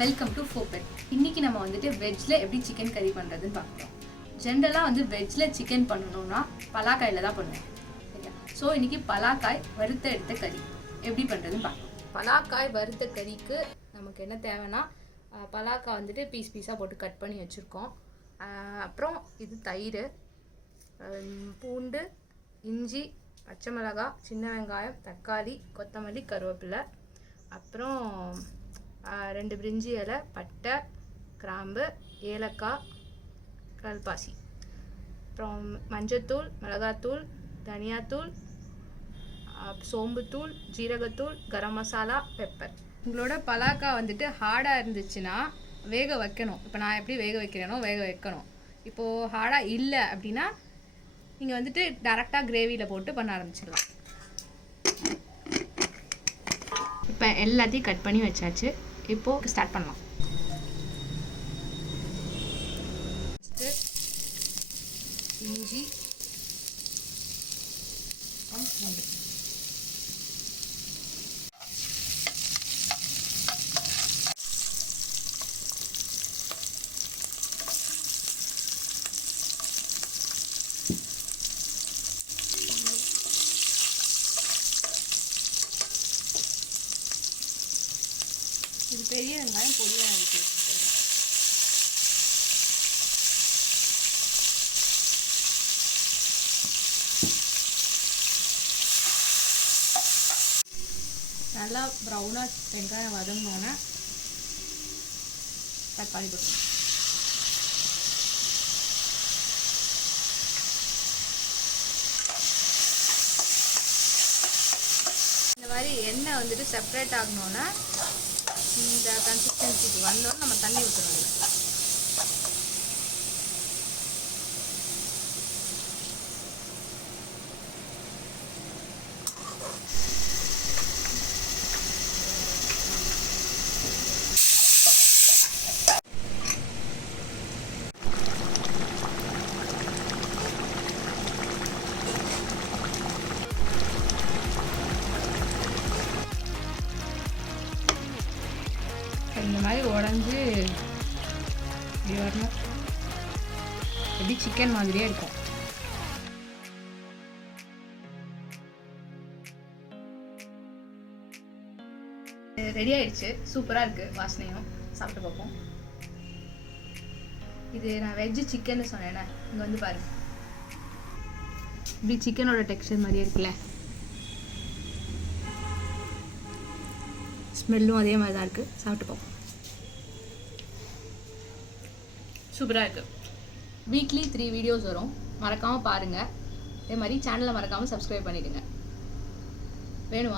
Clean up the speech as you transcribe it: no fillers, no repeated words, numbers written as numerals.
Welcome to Foopid. இன்னைக்கு நம்ம வந்துட்டு வெஜ்ல எப்படி சிக்கன் கறி பண்றதுன்னு பார்க்கலாம். ஜெனரலா வெஜ்ல சிக்கன் பண்ணனும்னா பலாக்காயில தான் பண்ணுவேன். சரியா? சோ இன்னைக்கு பலாக்காய் வறுத்த எடுத்த கறி எப்படி பண்றதுன்னு பார்க்கலாம். பலாக்காய் வறுத்த கறிக்கு நமக்கு என்ன தேவைன்னா பலாக்காய் வந்துட்டு பீஸ் பீஸா போட்டு கட் பண்ணி வச்சிருக்கோம். அப்புறம் இது தயிர், பூண்டு, இஞ்சி, பச்சை மிளகாய், சின்ன வெங்காயம், தக்காளி, கொத்தமல்லி, கருவேப்பிலை, அப்புறம் 2 பிரிஞ்சி இலை, பட்டை, கிராம்பு, ஏலக்காய், கல்பாசி, அப்புறம் மஞ்சத்தூள், மிளகாத்தூள், தனியாத்தூள், சோம்புத்தூள், ஜீரகத்தூள், கரம் மசாலா, பெப்பர். உங்களோட பலாக்காய் வந்துட்டு ஹார்டாக இருந்துச்சுன்னா வேக வைக்கணும். இப்போ நான் எப்படி வேக வைக்கிறேனோ வேக வைக்கணும். இப்போது ஹார்டாக இல்லை அப்படின்னா நீங்கள் வந்துட்டு டேரெக்டாக கிரேவியில் போட்டு பண்ண ஆரம்பிச்சிடலாம். இப்போ எல்லாத்தையும் கட் பண்ணி வச்சாச்சு. இப்போது ஸ்டார்ட் பண்ணலாம். ஃபஸ்ட்டு இஞ்சி, பூண்டு, இது பெரிய வெங்காயம் பொடியாக அரைச்சி வச்சுருக்கேன். நல்லா ப்ரௌனாக வெங்காயம் வதங்கினோன்னே தக்காளி போட்டுருவேன். இந்த மாதிரி எண்ணெய் வந்துட்டு செப்பரேட் ஆகணுன்னா இந்த கன்சிஸ்டன்சிக்கு வந்தோன்னு நம்ம தண்ணி ஊற்றணும். இந்த மாதிரி உடஞ்சி இப்படி வரணும். எப்படி சிக்கன் மாதிரியே இருக்கும். ரெடி ஆயிடுச்சு. சூப்பராக இருக்குது. வாசனையும் சாப்பிட்டு பார்ப்போம். இது நான் வெஜ் சிக்கன்னு சொன்னேன்னா இங்கே வந்து பாருங்க, இப்படி சிக்கனோட டெக்ஸ்சர் மாதிரியே இருக்குல்ல. ஸ்மெல்லும் அதே மாதிரி தான் இருக்குது. சாப்பிட்டு பார்ப்போம். சூப்பராக இருக்குது. வீக்லி 3 வீடியோஸ் வரும். மறக்காமல் பாருங்கள். அதே மாதிரி சேனலை மறக்காமல் சப்ஸ்கிரைப் பண்ணிவிடுங்க. வேணுமா?